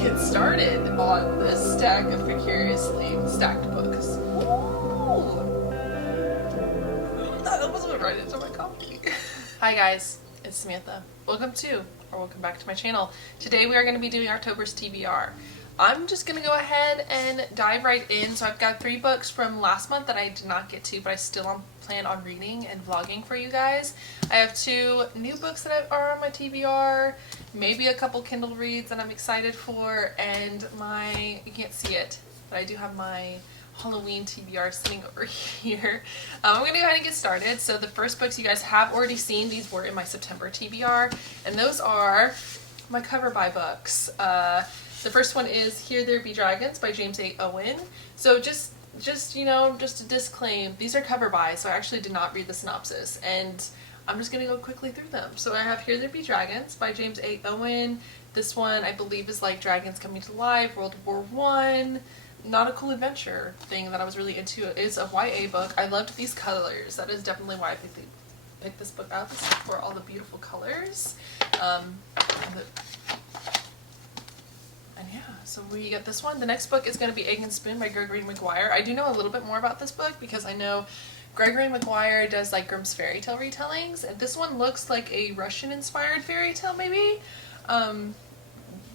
get started on this stack of precariously stacked books. Ooh. That almost went right into my coffee. Hi guys, it's Samantha. Welcome back to my channel. Today we are going to be doing October's TBR. I'm just going to go ahead and dive right in. So I've got 3 books from last month that I did not get to, but I still plan on reading and vlogging for you guys. I have 2 new books that are on my TBR, maybe a couple Kindle reads that I'm excited for, and you can't see it, but I do have my Halloween TBR sitting over here. I'm going to go ahead and get started. So the first books you guys have already seen, these were in my September TBR, and those are my cover by books. The first one is Here There Be Dragons by James A. Owen. So just to disclaim, these are cover buys, so I actually did not read the synopsis, and I'm just going to go quickly through them. So I have Here There Be Dragons by James A. Owen. This one I believe is like dragons coming to life, World War I, nautical adventure thing that I was really into. It's a YA book. I loved these colors. That is definitely why I picked this book up, for all the beautiful colors. And yeah, so we get this one. The next book is going to be Egg and Spoon by Gregory Maguire. I do know a little bit more about this book because I know Gregory Maguire does like Grimm's fairy tale retellings, and this one looks like a Russian-inspired fairy tale maybe,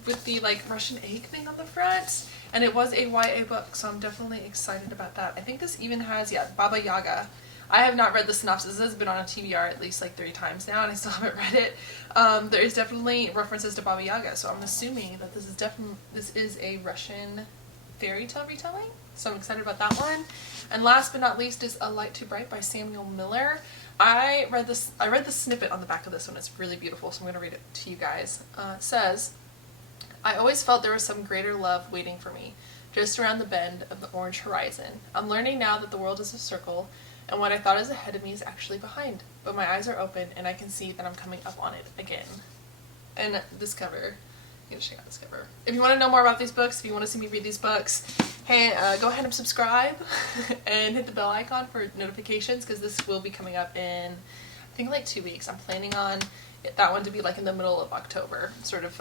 with the like Russian egg thing on the front. And it was a YA book, so I'm definitely excited about that. I think this even has, Baba Yaga. I have not read the synopsis. This has been on a TBR at least like 3 times now, and I still haven't read it. There is definitely references to Baba Yaga, so I'm assuming that this is a Russian fairy tale retelling. So I'm excited about that one. And last but not least is A Light Too Bright by Samuel Miller. I read the snippet on the back of this one. It's really beautiful, so I'm going to read it to you guys. It says, I always felt there was some greater love waiting for me, just around the bend of the orange horizon. I'm learning now that the world is a circle, and what I thought is ahead of me is actually behind. But my eyes are open, and I can see that I'm coming up on it again. And this cover, you gotta check out this cover. If you want to know more about these books, if you want to see me read these books, hey, go ahead and subscribe and hit the bell icon for notifications, because this will be coming up in, I think, like 2 weeks. I'm planning on that one to be like in the middle of October, sort of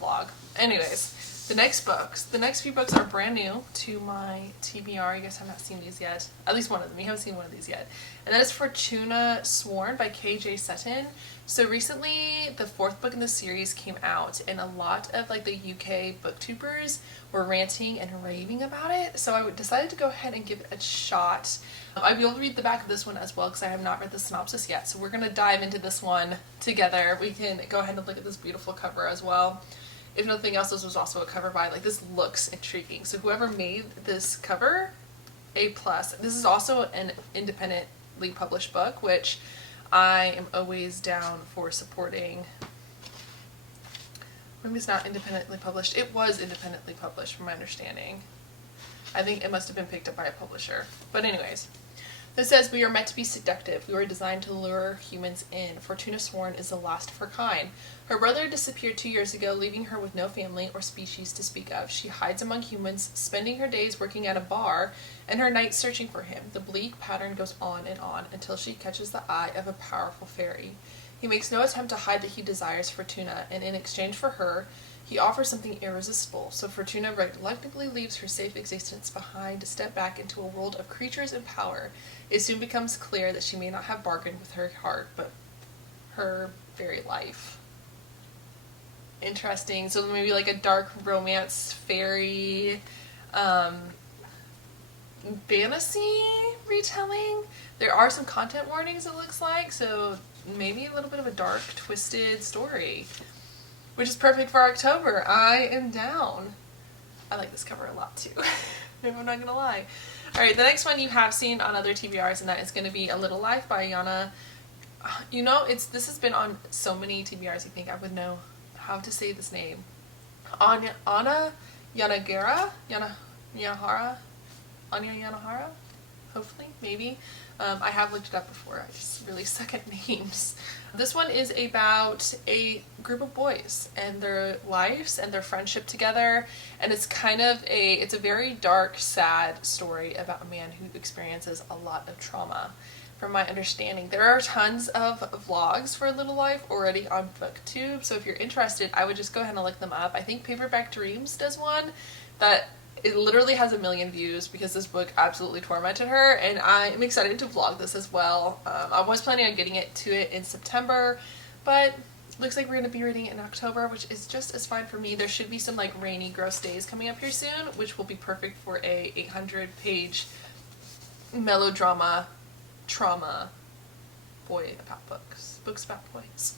vlog. Anyways, the next few books are brand new to my TBR. You guys have not seen these yet. At least one of them. You haven't seen one of these yet. And that is Fortuna Sworn by K.J. Sutton. So recently, the 4th book in the series came out, and a lot of like the UK booktubers were ranting and raving about it. So I decided to go ahead and give it a shot. I will read the back of this one as well because I have not read the synopsis yet. So we're going to dive into this one together. We can go ahead and look at this beautiful cover as well. If nothing else, this was also a cover by, like, this looks intriguing. So whoever made this cover, A+. This is also an independently published book, which I am always down for supporting. Maybe it's not independently published. It was independently published from my understanding. I think it must have been picked up by a publisher. But anyways, this says, we are meant to be seductive. We were designed to lure humans in. Fortuna Sworn is the last of her kind. Her brother disappeared 2 years ago, leaving her with no family or species to speak of. She hides among humans, spending her days working at a bar and her nights searching for him. The bleak pattern goes on and on until she catches the eye of a powerful fairy. He makes no attempt to hide that he desires Fortuna, and in exchange for her, he offers something irresistible. So Fortuna reluctantly leaves her safe existence behind to step back into a world of creatures and power. It soon becomes clear that she may not have bargained with her heart, but her very life. Interesting. So maybe like a dark romance fairy fantasy retelling. There are some content warnings, it looks like, so maybe a little bit of a dark, twisted story, which is perfect for October. I am down. I like this cover a lot too. I'm not gonna lie. Alright, the next one you have seen on other TBRs, and that is going to be A Little Life by Yana. You know, this has been on so many TBRs, I think I would know how to say this name. Anna Yanagara? Yanahara? Anya Yanahara? Hopefully, maybe. I have looked it up before. I just really suck at names. This one is about a group of boys and their lives and their friendship together, and it's a very dark, sad story about a man who experiences a lot of trauma. from my understanding. There are tons of vlogs for Little Life already on BookTube, so if you're interested, I would just go ahead and look them up. I think Paperback Dreams does one that it literally has 1 million views because this book absolutely tormented her, and I am excited to vlog this as well. I was planning on getting it in September, but looks like we're going to be reading it in October, which is just as fine for me. There should be some like rainy, gross days coming up here soon, which will be perfect for a 800-page melodrama trauma boy about books about boys,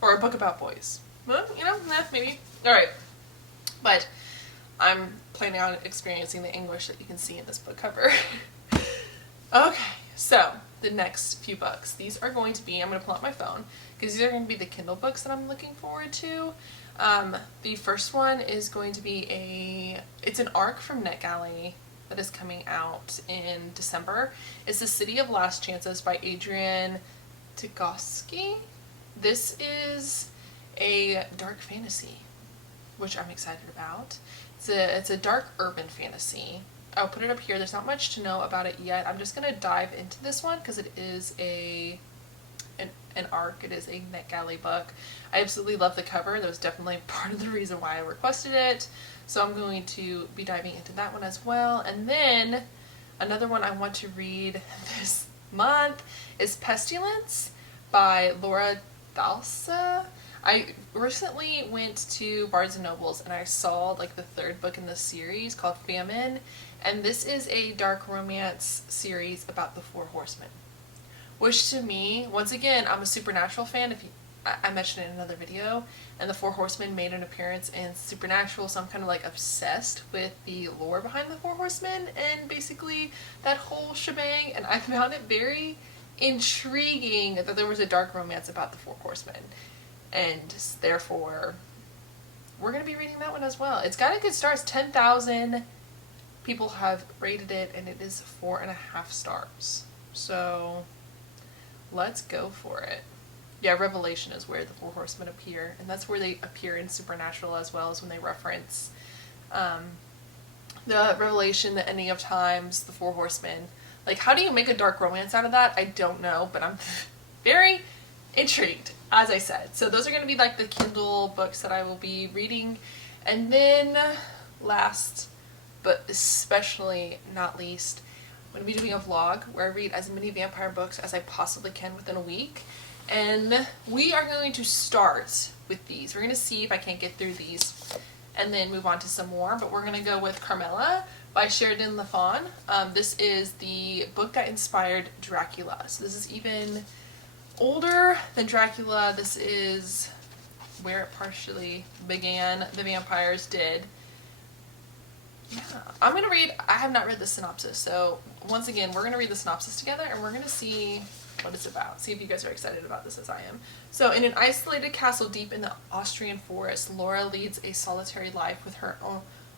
or a book about boys. Well, you know, maybe. All right, but I'm planning on experiencing the anguish that you can see in this book cover. Okay, so the next few books. These are going to be, I'm going to pull out my phone, because these are going to be the Kindle books that I'm looking forward to. The first one is going to be it's an arc from NetGalley that is coming out in December. It's The City of Last Chances by Adrian Tygoski. This is a dark fantasy, which I'm excited about. It's a dark urban fantasy. I'll put it up here. There's not much to know about it yet. I'm just going to dive into this one because it is an arc. It is a NetGalley book. I absolutely love the cover. That was definitely part of the reason why I requested it. So I'm going to be diving into that one as well. And then another one I want to read this month is Pestilence by Laura Dalsa. I recently went to Barnes & Noble's and I saw like the third book in this series called Famine, and this is a dark romance series about the Four Horsemen, which to me, once again, I'm a Supernatural fan. I mentioned it in another video, and the Four Horsemen made an appearance in Supernatural, so I'm kind of like obsessed with the lore behind the Four Horsemen and basically that whole shebang, and I found it very intriguing that there was a dark romance about the Four Horsemen. And therefore, we're going to be reading that one as well. It's got a good start. It's 10,000 people have rated it, and it is 4.5 stars. So, let's go for it. Yeah, Revelation is where the Four Horsemen appear, and that's where they appear in Supernatural as well, as when they reference the Revelation, the ending of times, the Four Horsemen. Like, how do you make a dark romance out of that? I don't know, but I'm very intrigued, as I said. So those are going to be like the Kindle books that I will be reading. And then last but especially not least, I'm going to be doing a vlog where I read as many vampire books as I possibly can within a week. And we are going to start with these. We're going to see if I can't get through these and then move on to some more. But we're going to go with Carmilla by Sheridan Le Fon. This is the book that inspired Dracula. So this is even older than Dracula. This is where it partially began. The vampires did. Yeah, I'm going to read, I have not read the synopsis, so once again, we're going to read the synopsis together and we're going to see what it's about. See if you guys are excited about this as I am. So, in an isolated castle deep in the Austrian forest, Laura leads a solitary life with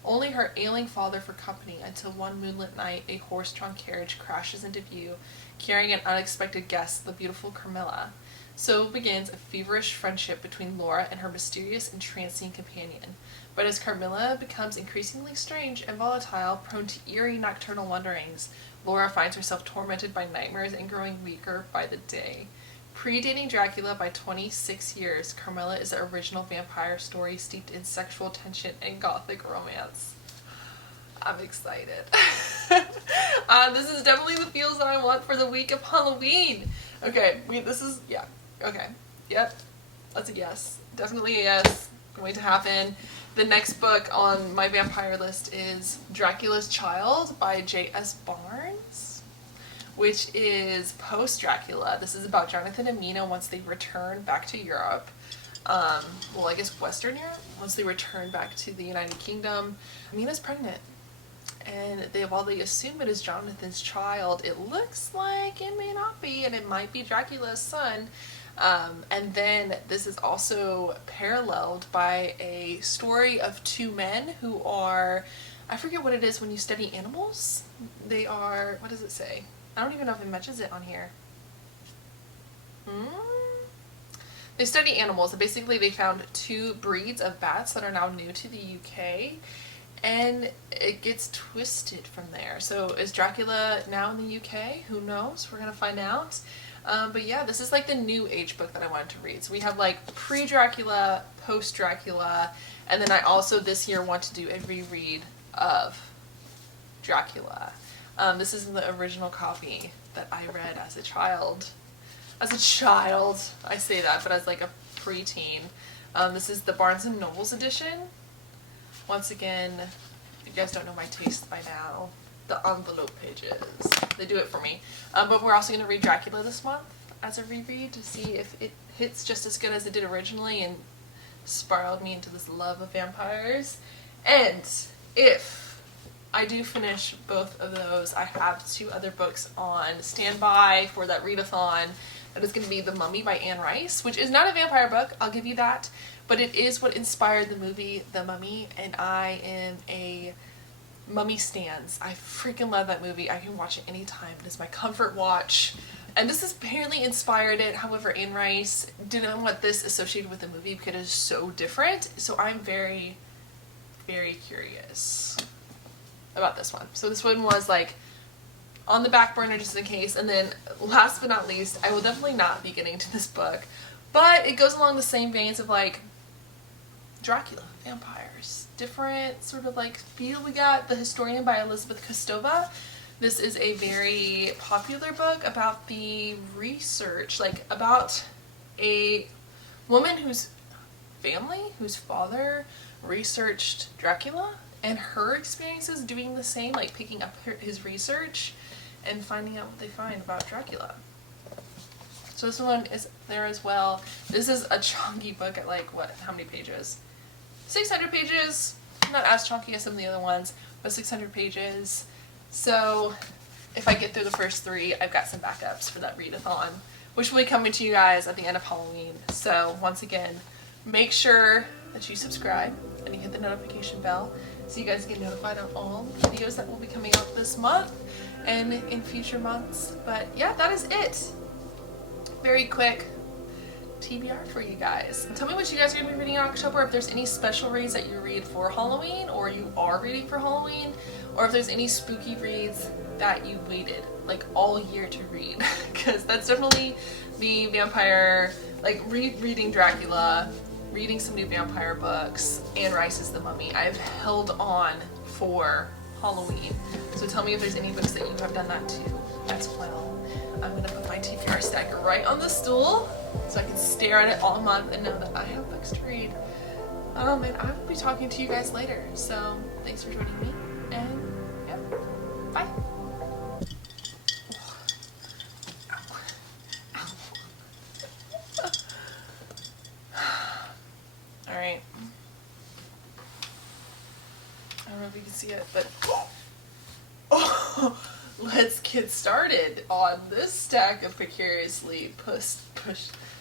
only her ailing father for company until one moonlit night a horse-drawn carriage crashes into view, carrying an unexpected guest, the beautiful Carmilla. So begins a feverish friendship between Laura and her mysterious, entrancing companion. But as Carmilla becomes increasingly strange and volatile, prone to eerie nocturnal wanderings, Laura finds herself tormented by nightmares and growing weaker by the day. Predating Dracula by 26 years, Carmilla is the original vampire story steeped in sexual tension and gothic romance. I'm excited. This is definitely the feels that I want for the week of Halloween. Okay, okay, yep, that's a yes. Definitely a yes. Going to happen. The next book on my vampire list is Draculas Child by J.S. Barnes, which is post-Dracula. This is about Jonathan and Mina once they return back to Europe. Well, I guess Western Europe, once they return back to the United Kingdom. Mina's pregnant, and they assume it is Jonathan's child. It looks like it may not be, and it might be Dracula's son. And then this is also paralleled by a story of two men who are, I forget what it is when you study animals. They are, what does it say? I don't even know if it mentions it on here. They study animals, and basically they found two breeds of bats that are now new to the UK. and it gets twisted from there. So is Dracula now in the UK? Who knows? We're gonna find out. But yeah, this is like the new age book that I wanted to read. So we have like pre-Dracula, post-Dracula, and then I also this year want to do a reread of Dracula. This is the original copy that I read as a child. As a child, I say that, but as like a preteen. This is the Barnes & Noble's edition. Once again, you guys don't know my taste by now. The envelope pages. They do it for me. But we're also going to read Dracula this month as a reread to see if it hits just as good as it did originally and spiraled me into this love of vampires. And if I do finish both of those, I have 2 other books on standby for that readathon. That is going to be The Mummy by Anne Rice, which is not a vampire book, I'll give you that, but it is what inspired the movie The Mummy, and I am a Mummy stans. I freaking love that movie. I can watch it anytime. It is my comfort watch. And this has apparently inspired it. However, Anne Rice didn't want this associated with the movie because it is so different. So I'm very, very curious about this one. So this one was like on the back burner just in case. And then last but not least, I will definitely not be getting to this book, but it goes along the same veins of like Dracula, vampires, different sort of like feel. We got The Historian by Elizabeth Kostova. This is a very popular book about the research, like about a woman whose family, whose father researched Dracula and her experiences doing the same, like picking up his research and finding out what they find about Dracula. So this one is there as well. This is a chunky book at like, what, how many pages? 600 pages. Not as chunky as some of the other ones, but 600 pages. So if I get through the first 3, I've got some backups for that readathon, which will be coming to you guys at the end of Halloween. So once again, make sure that you subscribe and you hit the notification bell so you guys get notified on all the videos that will be coming out this month and in future months. But yeah, that is it. Very quick TBR for you guys. Tell me what you guys are going to be reading in October, if there's any special reads that you read for Halloween or you are reading for Halloween, or if there's any spooky reads that you waited like all year to read, because that's definitely the vampire, like reading Dracula, reading some new vampire books, Anne Rice's The Mummy. I've held on for Halloween. So tell me if there's any books that you have done that to as well. I'm going to put my TBR stacker right on the stool so I can stare at it all month and know that I have books to read. And I will be talking to you guys later. So thanks for joining me, and yeah, bye. Alright. I don't know if you can see it, but oh, let's get started on this stack of precariously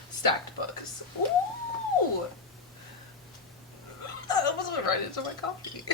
stacked books. Ooh! That almost went right into my coffee.